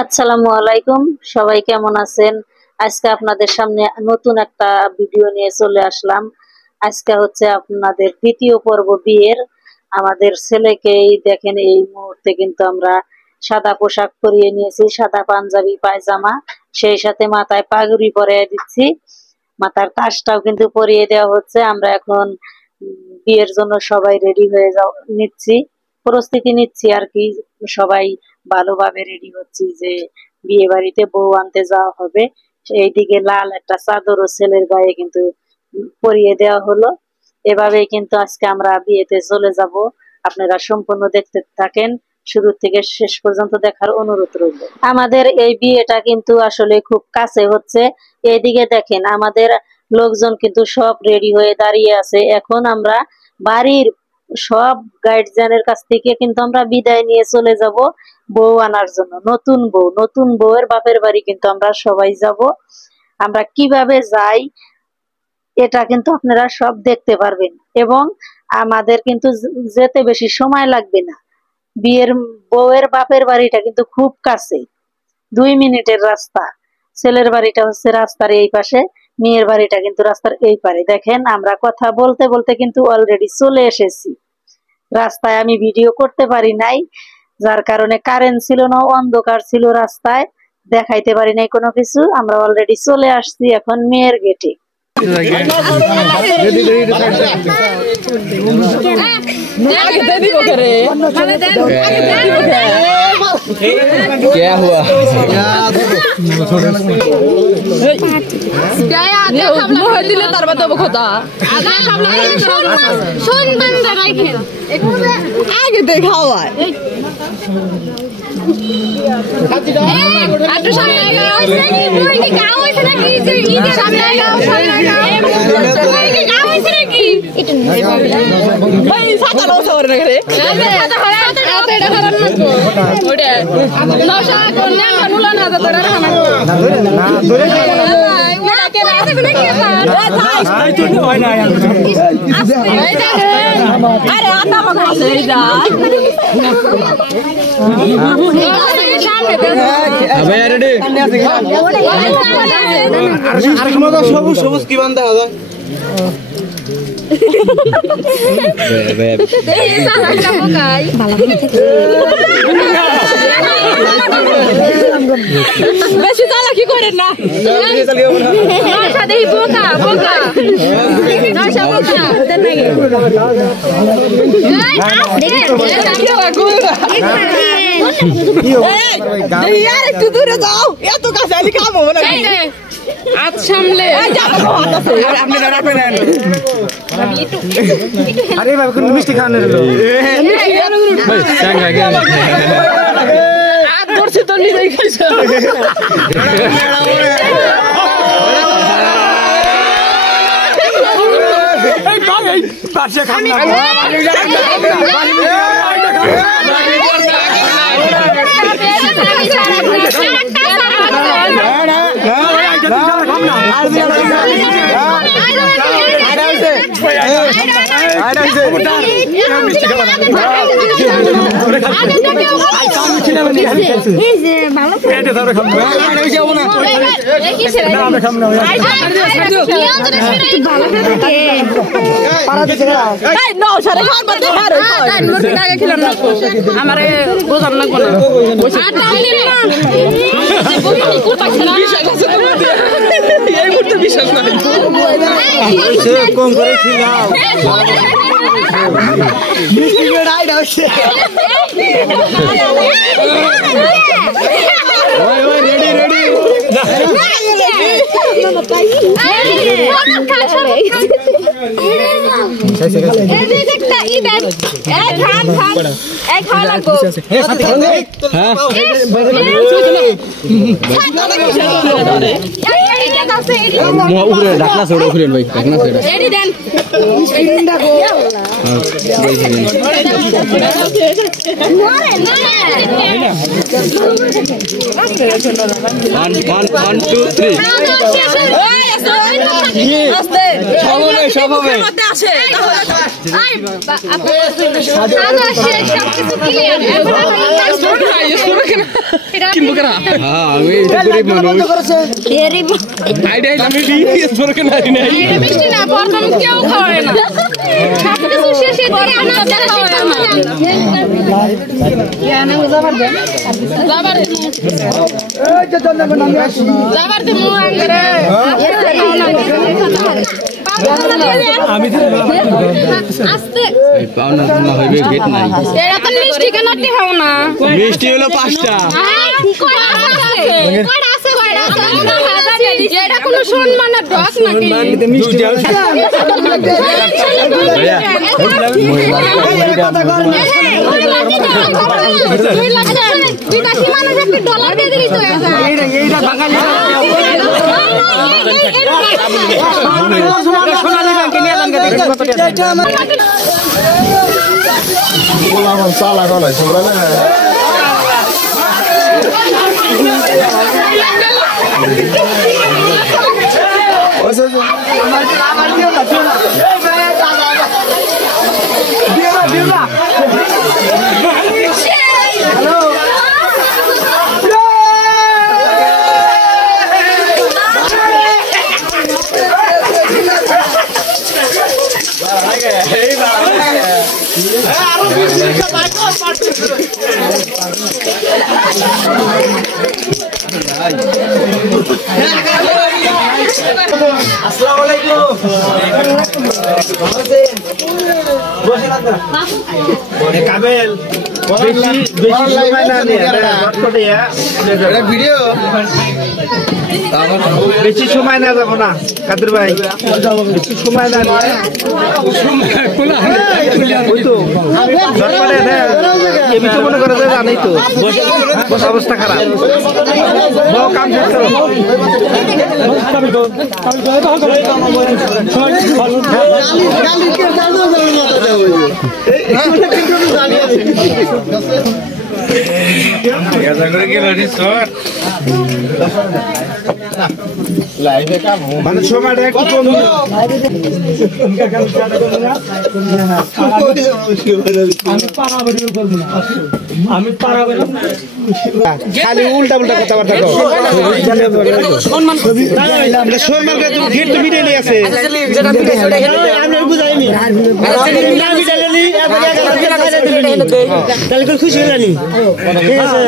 আসসালামু আলাইকুম, সবাই কেমন আছেন? আজকে আপনাদের সামনে নতুন একটা ভিডিও নিয়ে চলে আসলাম। আজকে হচ্ছে আপনাদের দ্বিতীয় পর্ব বিয়ের। আমাদের ছেলেকেই দেখেন, এই মুহূর্তে কিন্তু আমরা সাদা পোশাক পরিয়ে নিয়েছি, সাদা পাঞ্জাবি পায়জামা, সেই সাথে মাথায় পাগড়ি পরিয়ে দিচ্ছি, মাথার তাজটাও কিন্তু পরিয়ে দেওয়া হচ্ছে। আমরা এখন বিয়ের জন্য সবাই রেডি হয়ে নিচ্ছি, প্রস্তুতি নিচ্ছি আর কি। সবাই ভালোভাবে রেডি হচ্ছি যে বিয়ে বাড়িতে বউ আনতে যাওয়া হবে। এইদিকে লাল একটা চাদরও ছেলের গায়ে কিন্তু পরিয়ে দেওয়া হলো। এভাবেই কিন্তু আজকে আমরা বিয়েতে চলে যাব। আপনারা সম্পূর্ণ দেখতে থাকেন, শুরু থেকে শেষ পর্যন্ত দেখার অনুরোধ রইল। আমাদের এই বিয়েটা কিন্তু আসলে খুব কাছে হচ্ছে। এইদিকে দেখেন, আমাদের লোকজন কিন্তু সব রেডি হয়ে দাঁড়িয়ে আছে। এখন আমরা বাড়ির সব গার্জিয়ানের কাছ থেকে কিন্তু আমরা বিদায় নিয়ে চলে যাব বউ আনার জন্য। নতুন বউয়ের বাপের বাড়ি কিন্তু আমরা সবাই যাব। আমরা কিভাবে যাই এটা কিন্তু আপনারা সব দেখতে পারবেন, এবং আমাদের কিন্তু যেতে বেশি সময় লাগবে না। বউয়ের বাপের বাড়িটা কিন্তু খুব কাছে, 2 মিনিটের রাস্তা। ছেলের বাড়িটা হচ্ছে রাস্তার এই পাশে, মেয়ের বাড়িটা কিন্তু রাস্তার এই পারে। দেখেন, আমরা কথা বলতে বলতে কিন্তু অলরেডি চলে এসেছি। রাস্তায় আমি ভিডিও করতে পারি নাই, যার কারণে কারেন্ট ছিল না, অন্ধকার ছিল, রাস্তায় দেখাইতে পারি নাই কোনো কিছু। আমরা অলরেডি চলে আসছি এখন মেয়ের গেটে। क्या हुआ? आगे देखा हुआ अरे आता সবুজ সবুজ কি বান্ধা হবে? বেশি চালাকি করেন না। একটু দূরে যাও, এত কাছে আলি কাম হবে না। আজ সামলে আরে বাবা, কোন মিষ্টি খাওয়ানো হলো? ধরছি তো নিজেই খাইছে। আমার বোঝার লাগবো না। বিশ্বাস নাই কম করে খিলাও। ढाकना छोड़ो, भाई ढाकना छोड़ो। মিষ্টি হলো 5টা এটা কোনো সম্মানের ডক নাকি $1 দিয়ে দিলি তো কাবেল ভিডিও বেশি সময় না যাবো না কাদের ভাই বেশি সময় না মনে করে জানাই তো অবস্থা খারাপ কাম শেষ করো মানে সময়টা একটু কম খালি উল্টা উল্টা কথাবার্তা খুশি হয়ে জানি ঠিক আছে